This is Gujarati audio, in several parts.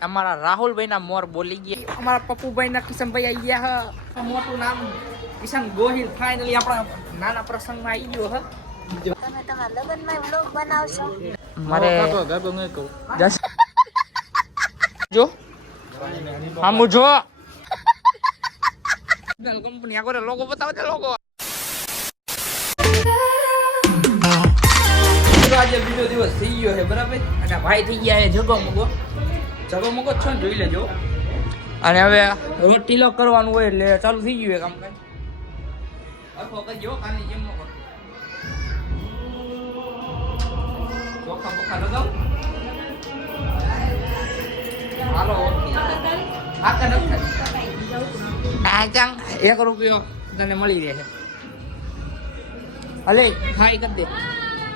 અમારા રાહુલભાઈ ના મોર બોલી ગયા. અમારા પપ્પુભાઈ ના કિશનભાઈ આવી ગયા હ. મોટું નામ કિશન ગોહિલ. ફાઇનલી આપણા નાના પ્રસંગમાં આવી ગયો હ. તમે તમારા લગ્નમાં વ્લોગ બનાવશો? મારે જો. આમ જો. કંપની આગળ લોગો બતાવો તે લોગો આજે બીજો દિવસ થઈ ગયો છે બરાબર? અને ભાઈ થઈ ગયા છે જગો મગો જગો મગો છો ને જોઈ લેજો. અને હવે રોટીલો કરવાનું હોય એટલે ચાલુ થઈ ગયું કામ કાજ અરખો કરજો કાલની જેમ નો કરતો. ચોખા બોખા લગાવ. હાલો આ ચાંગ એક રૂપિયો તને મળી રહે છે હલે હાય કરી દે.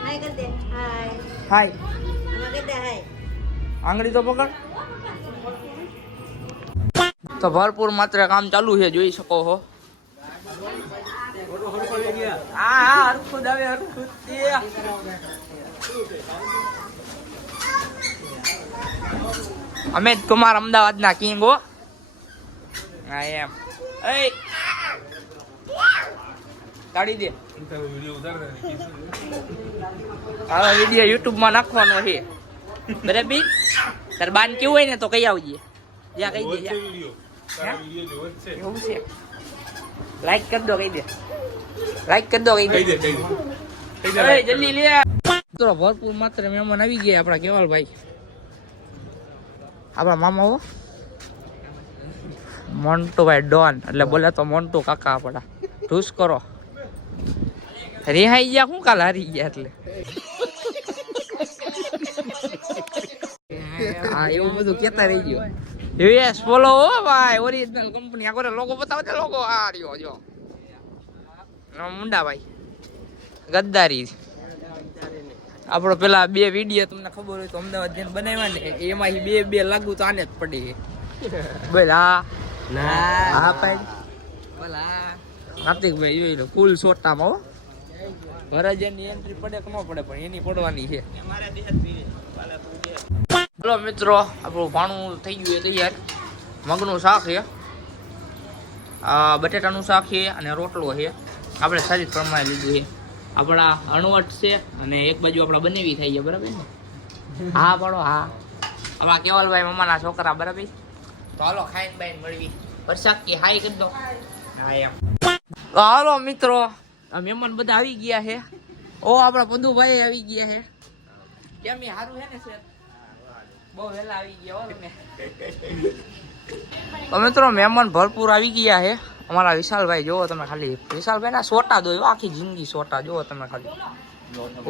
હાય કર દે હાય. હાય. આંગળી તો પકડ. તો ભરપૂર માત્ર કામ ચાલુ છે, જોઈ શકો છો. અમિત કુમાર અમદાવાદના કિંગ હો. હા, એમ. એ કાઢી દે. વીડિયો યુટ્યુબમાં નાખવાનો છે. બરાબર? તાર બાન કેવું હોય ને તો કઈ આવજે. જ્યાં કઈ દે એવું છે. લાઈક કરી દો કહી દે. લાઈક કરી દો કહી દે. જલ્દી લે. મિત્રો ભરપૂર માત્ર મહેમાન આવી ગયા આપણા કેવાલભાઈ. આપણા મામા હો. મોન્ટુ ભાઈ ડોન એટલે બોલે તો મોન્ટુ કાકા આપણા. ઢૂસ કરો. રિહાઈ ગયા શું કાલ હારી ગયા એટલે. હા એવું બધું કેતા રહી ગયો યુએસ બોલો ઓ ભાઈ ઓરિજિનલ કંપની આગળ લોગો બતાવો તે લોગો આ રહ્યો જો. આ મુંડા ભાઈ. ગદ્દારી. આપણો પેલા બે વીડિયો તમને ખબર હોય તો અમદાવાદ જઈને બનાવ્યા ને એમાં બે બે લાગુ તો આને જ પડી બોલ હા. હા ભાઈ. બોલ હા. કાર્તિકભાઈ જોઈ લો કુલ સોટામાં હો. વરાજાની એન્ટ્રી પડે કે ન પડે પણ એની પડવાની છે. હલો મિત્રો, આપણું ભાણું થઈ ગયું તૈયાર. મગનું શાક છે. બટેટાનું શાક છે અને રોટલો છે. આપણે સારી પ્રમાણે લીધું છે. આપણા અણવટ છે અને એક બાજુ આપણા બનેવી થઈ ગયા, બરાબર ને? હા, પાડો, હા. આપણા કેવલભાઈ મમ્માના છોકરા, બરાબર? તો હાલો, ખાઈને બાઈને મળવી વરસાદ કે હાઈ કરી દો. હા, એમ. હાલો, મિત્રો. મહેમાન બધા આવી ગયા છે. ઓ, આપણા પદુભાઈ આવી ગયા છે. કેમ એ સારું છે ને સર બહુ વહેલા આવી ગયા હો તમે. મિત્રો, મહેમાન ભરપૂર આવી ગયા છે. અમારા વિશાલભાઈ જોવો તમે ખાલી. વિશાલભાઈ ના સોટા દોયો આખી જિંદગી સોટા જોવો તમે ખાલી.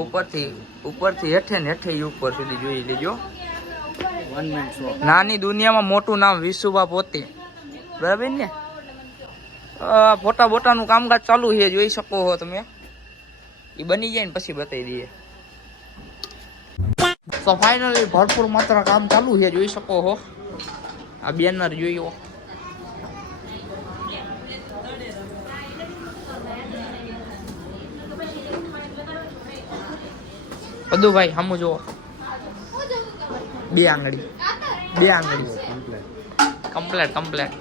ઉપરથી ઉપરથી હેઠે ને હેઠે ઉપર સુધી જોઈ લેજો. નાની દુનિયામાં મોટું નામ વિશુભા પોતે. બરાબર ને? ફોટા બોટાનું કામકાજ ચાલુ છે, જોઈ શકો છો તમે. એ બની જાય ને પછી બતાવી દઈએ. તો ફાઇનલી ભરપૂર માત્ર કામ ચાલુ છે, જોઈ શકો હો. આ બેનર જોયો. ભાઈ સામું જુઓ. બે આંગળી. બે આંગળી. કમ્પ્લેટ કમ્પ્લેટ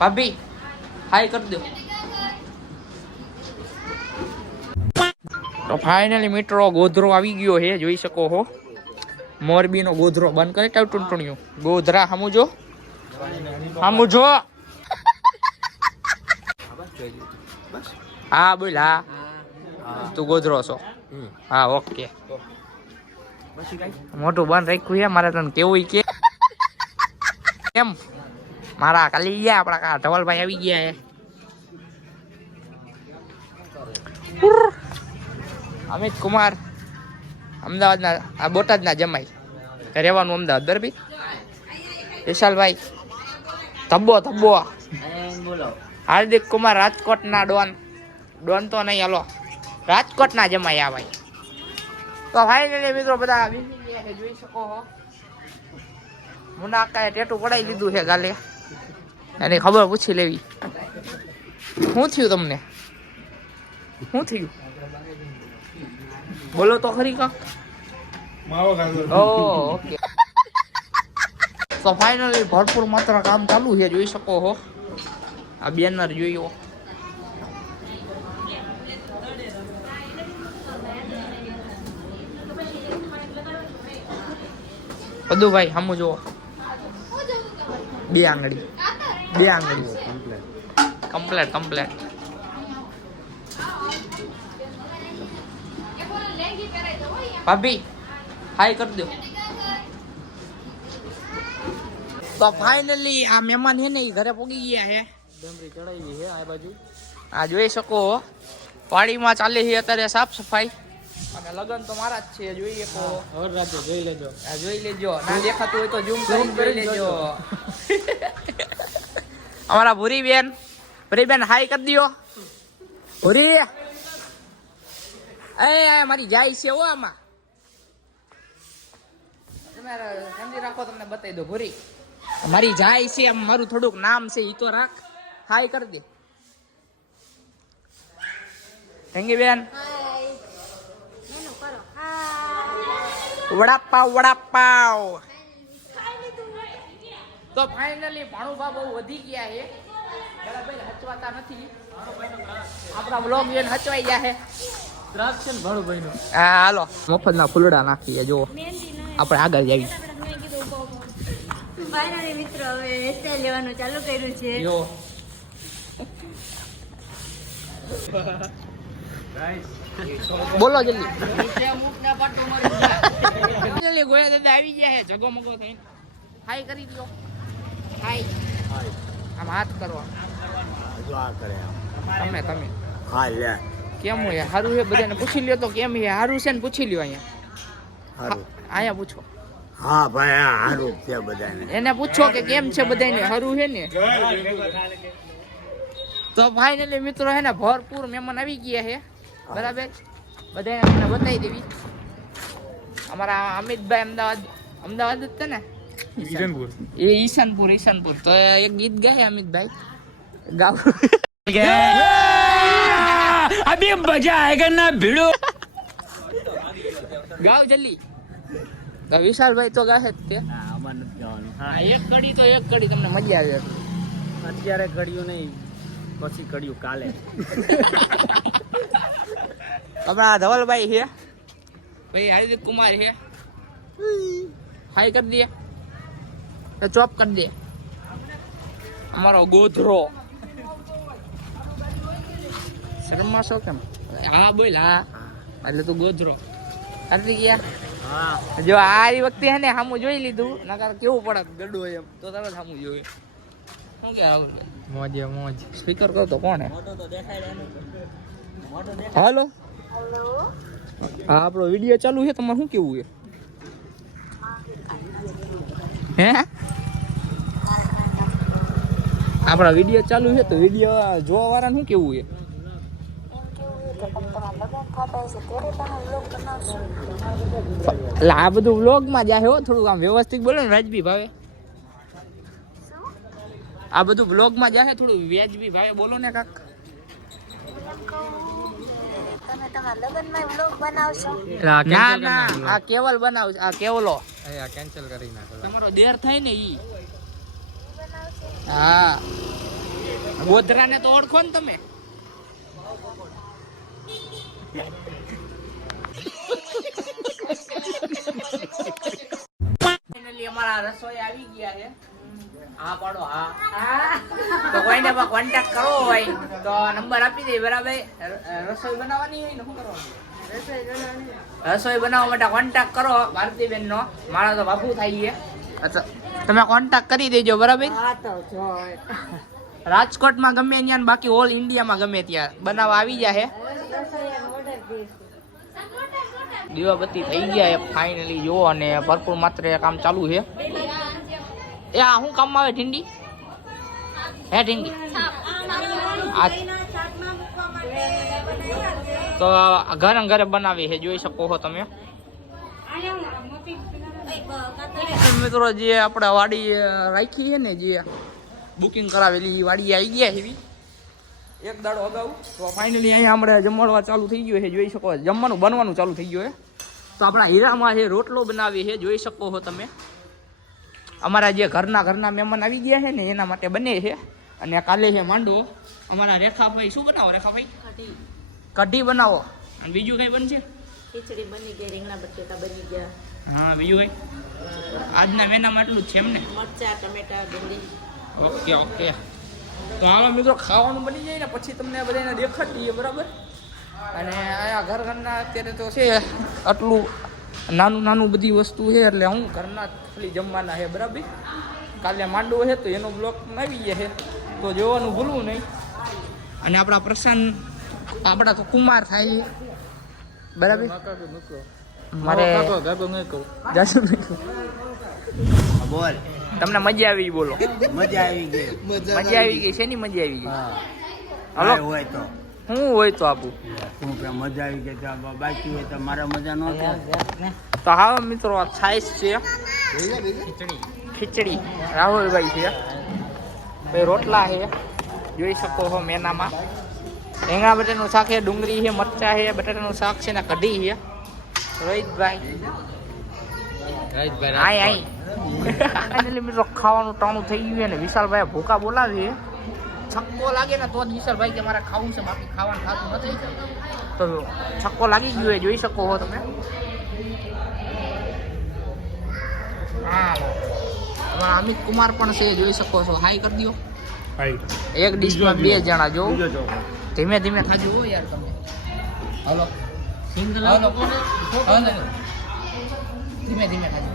ભાભી હાય કરી દો. તો ફાઇનલી મિત્રો ગોધરો આવી ગયો છે જોઈ શકો હો. મોરબીનો ગોધરો બંધ કરે ટાવ ટૂંટણ્યું. ગોધરા સમજો સમજો હા, બોલ, હા. તું ગોધરો છો. હા, ઓકે. મોટું બંધ રાખ્યું છે મારે તને કેવું કે. કેમ? મારા કાલી ગયા આપણા કા ધવલભાઈ આવી ગયા ઉર્ર. અમિત કુમાર. અમદાવાદના, આ બોટાદના જમાઈ. રહેવાનું અમદાવાદ, બરાબર? વિશાલભાઈ. તબ્બો તબ્બો હાર્દિક કુમાર, રાજકોટના ડોન. ડોન તો નહીં, હલો. રાજકોટના જમાઈ આ ભાઈ. તો ફાઇનલી મિત્રો બધા જોઈ શકો છો મુનાકાએ ટેટુ પડાવી લીધું છે ગાલે એની ખબર પૂછી લેવી. શું થયું તમને? શું થયું? બોલો તો ખરી કાક. માવો ખાધો. ઓ ઓકે તો ફાઇનલી ભરપૂર માત્ર કામ ચાલુ છે જોઈ શકો હો. આ બેનર જોયો. બધું ભાઈ સામું જુઓ. બે આંગળી. બે આંગળી. કમ્પ્લેટ કમ્પ્લેટ ભાભી હાય કરી દો. તો ફાઇનલી આ મહેમાન છે ને એ ઘરે પોગી ગયા છે. ડમરી ચડાવી છે આ બાજુ. આ જોઈ શકો વાડીમાં ચાલે છે અત્યારે સાફ સફાઈ. અને લગન તો મારા જ છે જોઈ શકો. હર રાતે જોઈ લેજો. આ જોઈ લેજો. ના દેખાતું હોય તો ઝૂમ કરી જોઈ લેજો. અમારા ભૂરી બેન ભૂરી બેન હાય કરી દો ભૂરી. એ એ, મારી જાય છે હો આમાં. તમે સમજી રાખો તમને બતાવી દો ભૂરી. મારી જાય છે આમ મારું થોડુંક નામ છે ઈ તો રાખ. હાય કરી દે. થેન્ક બેન. વડાપાવ વડાપાવ. તો ફાઇનલી ભાણુભા બહુ વધી ગયા છે. ગળાભાઈ હચવાતા નથી. આપણા બ્લોગ જોઈને હચવાઈ ગયા છે. દ્રાક્ષ છે ને નું હા હાલો. મફતના ફૂલડા નાખીએ જુઓ. આપણે આગળ જાવી ફાઇનલી મિત્રો હવે હેરસ્ટાઈલ લેવાનું ચાલુ કર્યું છે. બોલો જલ્દી. જલ્દી ગોયા દાદા આવી ગયા છે. જગો મગો થઈને. હાય કરી દો. હાય. આમ હાથ કરો જો આ કરે આમ. તમે તમે. હા લે. કેમ હોય? સારું છે બધાને પૂછી લ્યો તો કેમ છે? સારું છે ને પૂછી લ્યો અહીંયા. હારું. અહીંયા પૂછો. હા ભાઈ આ હારું છે બધાને. એને પૂછો કે કેમ છે બધાને હારું છે ને? તો ફાઇનલી મિત્રો હે ને ભરપૂર મહેમાન આવી ગયા છે. બરાબર? બધાને તમને બતાવી દેવી. અમારા અમિતભાઈ અમદાવાદ અમદાવાદ જ છે ને? એ ઈશાનપુર ઈશાનપુર. તો એક ગીત ગાય અમિતભાઈ. ગાવ. અભી મજા આયેગા ના ભીડો. ગાવ જલ્દી. તો વિશાલભાઈ તો ગાશે જ કે. નથી જવાનું. હા. એક કડી તો એક કડી તમને મજા આવે. અત્યારે કડિયું નહીં પછી કડ્યું કાલે. આપણા ધવલભાઈ છે. પછી હાર્દિક કુમાર છે. હાઈ કરી દે. તો ચોપ કરી દે. અમારો ગોધરો. શર્મા છો કેમ? હા બોલ હા. એટલે તું ગોધરો. હાર્દિક ગયા જો આ વખતે હે ને સામું જોઈ લીધું નકર કેવું પડે ગડો એમ. તો તરત સામું જોયું. શું કે રાહુલ? મોજે મોજ. સ્પીકર કહો તો કોણ હે? હાલો. હેલો હા આપણો વીડિયો ચાલુ છે તમારે શું કેવું છે? હે? આપણા વીડિયો ચાલુ છે તો વીડિયો જોવા વાળા શું કેવું છે? એટલે આ બધું વ્લોગમાં જાય હો થોડું આમ વ્યવસ્થિત બોલો ને વ્યાજબી ભાવે. આ બધું વ્લોગમાં જાય થોડું વ્યાજબી ભાવે બોલો ને કાક. બનાવશો ના ના આ કેવલ બનાવ આ કેવલો. કેન્સલ કરી નાખો. તમારો દેર થાય ને ઈ. હા. ગોધરાને તો ઓળખો ને તમે. અમારા રસોઈ આવી ગયા છે. હા પાડો હા. તો કોઈને પણ કોન્ટેક્ટ કરવો હોય તો નંબર આપી દે. બરાબર? રસોઈ બનાવવાની હોય ને શું કરવાનું? રસોઈ બનાવવા માટે કોન્ટેક્ટ કરો ભારતીબેન નો મારો તો બાપુ થાય છે. અચ્છા તમે કોન્ટેક્ટ કરી દેજો બરાબર? હા તો જોય. રાજકોટમાં ગમે ત્યાં બાકી ઓલ ઇન્ડિયામાં ગમે ત્યાં. બનાવવા આવી જાય દીવાબત્તી થઈ ગયા ફાઇનલી જો, અને ભરપૂર માત્ર કામ ચાલુ છે. એ આ શું કામમાં આવે ઢીંડી? હે ઢીંડી? તો ઘરે ઘરે બનાવી છે, જોઈ શકો છો તમે. મિત્રો, જે આપણે વાડી રાખી છે ને, જે બુકિંગ કરાવેલી વાડી આવી ગયા એવી. એક દાડો અગાઉ. તો ફાઇનલી અહીંયા આપણે જમણવા ચાલુ થઈ ગયું છે જોઈ શકો જમવાનું બનવાનું ચાલુ થઈ ગયું છે. તો આપણા હીરામાં છે રોટલો બનાવી છે જોઈ શકો છો તમે. અમારા જે ઘરના ઘરના મહેમાન આવી ગયા છે ને એના માટે બને છે. અને કાલે છે માંડવો અમારા રેખાભાઈ શું બનાવો રેખાભાઈ? કઢી. કઢી બનાવો. અને બીજું કંઈ બનશે? ખીચડી બની ગઈ રીંગણા બટેટા બની ગયા. હા બીજું કંઈ? આજના મેનામાં એટલું જ છે એમને મરચા ટમેટા ડુંગળી ઓકે ઓકે. તો હાલો મિત્રો ખાવાનું બની જાય ને પછી તમને બધાને દેખાડીએ બરાબર? અને અહીંયા ઘર ઘરના અત્યારે તો છે આટલું નાનું નાનું બધી વસ્તુ છે એટલે હું ઘરના ખાલી જમવાના છે બરાબર? કાલે માંડવો છે તો એનો બ્લોક આવી જશે તો જોવાનું ભૂલવું નહીં. અને આપણા પ્રશાંત આપણા તો કુમાર થાય બરાબર? મારે જાસુભાઈ બોલ. તમને મજા આવી ગઈ બોલો. મજા આવી ગઈ. મજા આવી ગઈ શેની મજા આવી ગઈ? હા. હલો. હોય તો. હું હોય તો આપું. શું કે મજા આવી ગઈ તો બાકી હોય તો મારા મજા ન થાય. તો હા મિત્રો આ છાશ છે. ખીચડી. રાહુલભાઈ છે. ભાઈ રોટલા છે. જોઈ શકો છો મેનામાં. રીંગણા બટાટાનું શાક છે ડુંગળી છે મરચા છે બટાટાનું શાક છે ને કઢી છે. રોહિતભાઈ. આય આય. મિત્રો ખાવાનું ટાણું થઈ ગયું ને વિશાલભાઈ ભૂકા બોલાવી. છક્કો લાગે ને તો જ વિશાલભાઈ કે મારે ખાવું છે બાકી ખાવાનું થતું નથી. તો છક્કો લાગી ગયો એ જોઈ શકો છો તમે. હા અમિત કુમાર પણ છે જોઈ શકો છો. હાઈ કરી દો એક ડીશમાં બે જણા જો. ધીમે ધીમે ખાજો હો યાર તમે. હલો. સિંગલ હાલો. હાલો ધીમે ધીમે ખાજો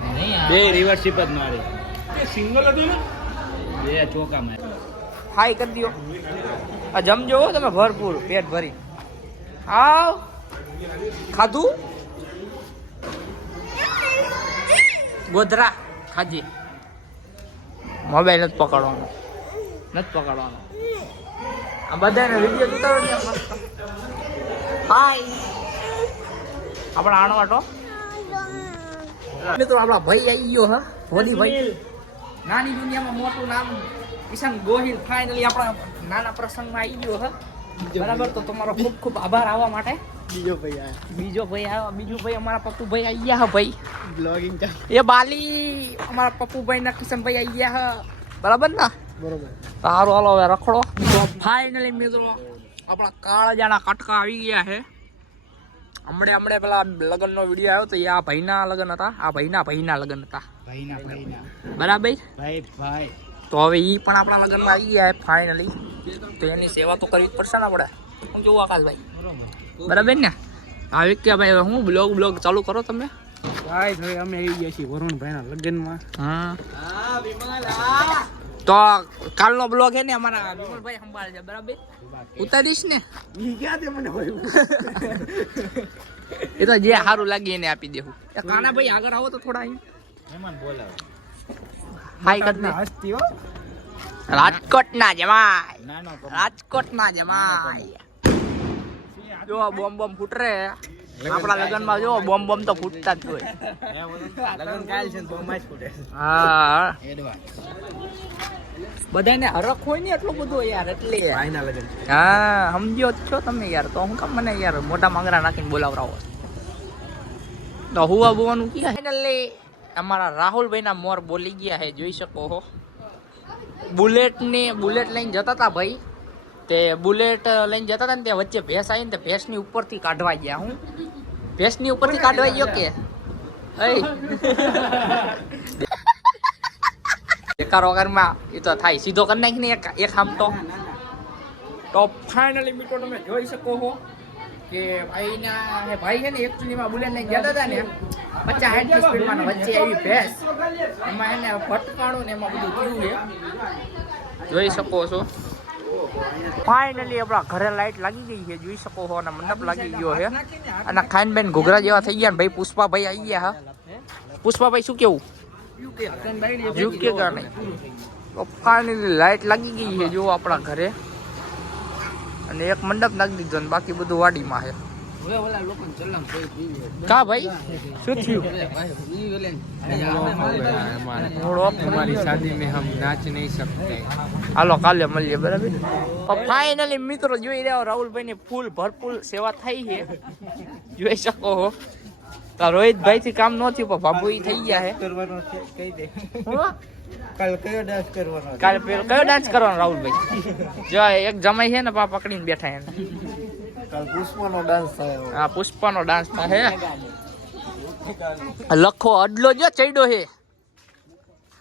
બે રિવર્સિપ જ મારી. સિંગલ હતું ને? બે ચોકા મારી. હાઈ કરી દો આ જમજો હો તમે ભરપૂર પેટ ભરી. આવ. ખાધું? ગોધરા. ખાજી. મોબાઈલ નથી પકડવાનો. નથી પકડવાનો. આ બધાને વીડિયો ઉતારો હાય આપણા આણવાટો મિત્રો આપણા ભાઈ આવી ગયો હા? હોલી ભાઈ નાની દુનિયામાં મોટું નામ કિશન ગોહિલ. ફાઇનલી આપણા નાના પ્રસંગમાં આવી ગયો હા? બરાબર તો તમારો ખૂબ ખૂબ આભાર આવવા માટે. બીજો ભાઈ આવ્યો બીજો ભાઈ આવ્યો બીજું ભાઈ અમારા પપ્પુભાઈ આવી ગયા હા ભાઈ. બ્લોગિંગ એ બાલી અમારા પપ્પુભાઈ ના કિશનભાઈ આવી ગયા હા. બરાબર ને? બરોબર. સારું હાલો હવે રખડો. ફાઇનલી મિત્રો આપણા કાળજાના કટકા આવી ગયા છે. હમણે હમણે પેલા લગ્નનો વીડિયો આવ્યો તો એ આ ભાઈના લગ્ન હતા. આ ભાઈના ભાઈના લગ્ન હતા. ભાઈના ભાઈના. બરાબર? ભાઈ ભાઈ. તો હવે ઈ પણ આપણા લગ્નમાં આવી ગયા ફાઇનલી તો એની સેવા તો કરવી જ પડશે ને આપણે હું જોઉં આકાશભાઈ બરાબર. ને? હા વિક્યાભાઈ હવે હું બ્લોગ બ્લોગ ચાલુ કરો તમે? ભાઈ ભાઈ અમે આવી ગયા છીએ વરુણભાઈના લગ્નમાં. હા. તો કાલનો બ્લોગ હે ને અમારા વિમલભાઈ સંભાળે છે બરાબર? ઉતારીશ ને? ઈ ક્યાં તે મને હોય? એ તો જે સારું લાગે એને આપી દેવું. એ કાના ભાઈ આગળ આવો તો થોડા અહીં. મહેમાન બોલાવે. હાઈ કરી દે હો. રાજકોટ ના જમાય. રાજકોટ ના જમાય. જો બોમ્બ બોમ્બ ફૂટરે. આપણા લગ્નમાં જો બોમ્બ બોમ્બ તો ફૂટતા જ હોય. લગન કાલ છે બોમ્બ જ ફૂટે. હા. બધાને હરખ હોય ને એટલું બધું યાર એટલે ભાઈના લગ્ન હા સમજ્યો છો તમે યાર. તો હું કામ મને યાર મોટા માંગરા નાખીને બોલાવરાવો. તો હુવા બુવાનું ક્યાં? ફાઇનલી અમારા રાહુલભાઈના મોર બોલી ગયા છે જોઈ શકો હો. બુલેટ ને બુલેટ લઈને જતા હતા ભાઈ. તે બુલેટ લઈને જતા હતા ને તે વચ્ચે ભેંસ આવીને તે ભેંસની ઉપરથી કાઢવા ગયા હું. ભેંસની ઉપરથી કાઢવા ગયો કે? બેકાર વગરમાં એ તો થાય. સીધો કરી નાખી ને એક એક આમ તો. તો ફાઇનલી મિત્રો તમે જોઈ શકો છો કે ભાઈના હે ભાઈ છે ને એકચ્યુઅલીમાં બુલેટ લઈને ગયા હતા ને પચાસ સાઠની સ્પીડમાં વચ્ચે આવી ભેંસ. એમાં એને ભટકાણું ને એમાં બધું થયું છે. જોઈ શકો છો. ફાઇનલી આપણા ઘરે લાઈટ લાગી ગઈ છે, જોઈ શકો છો અને મંડપ લાગી ગયો છે. અને ખાઈન બેન ઘોઘરા જેવા થઈ ગયા ને ભાઈ, પુષ્પાભાઈ આવી ગયા, હા. પુષ્પાભાઈ, શું કેવું? યુકે કા નહીં. ફાઇનલી લાઈટ લાગી ગઈ છે જો આપણા ઘરે. અને એક મંડપ નાખી દીધો ને બાકી બધું વાડીમાં છે. કા ભાઈ? શું થયું? તમારી શાદી મેં હમ નાચ નહીં શકતે. હાલો કાલે મળીએ બરાબર? ફાઇનલી મિત્રો જોઈ રહ્યા રાહુલભાઈ ની ફૂલ ભરપૂર સેવા થઈ છે. જોઈ શકો હો. તો રોહિતભાઈ થી કામ ન થયું પણ બાબુ થઈ ગયા હે કરવાનો કાલ કયો ડાન્સ કરવાનો કાલ કયો રાહુલભાઈ? જો એક જમાઈ છે ને પા પકડીને બેઠા એને પુષ્પનો ડાન્સ થાય આ પુષ્પાનો ડાન્સ થાય લખો અડલો જો ચડ્યો હે.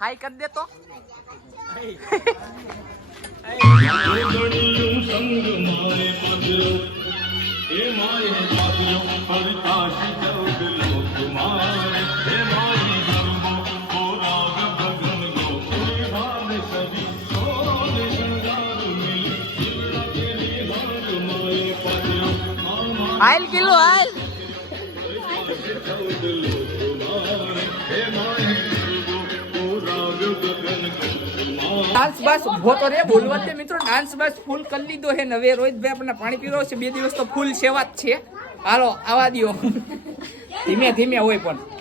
હાય કરી દે તો. હાલ કિલો હાલ ડાન્સ બાસ ઊભો તો રે, બોલવા દે મિત્રો ડાન્સ બાસ ફૂલ કરી લીધો હે નવે રોહિતભાઈ આપણને પાણી પીરો છે બે દિવસ તો ફૂલ સેવા જ છે. હાલો, આવા દ્યો. ધીમે ધીમે હોય પણ.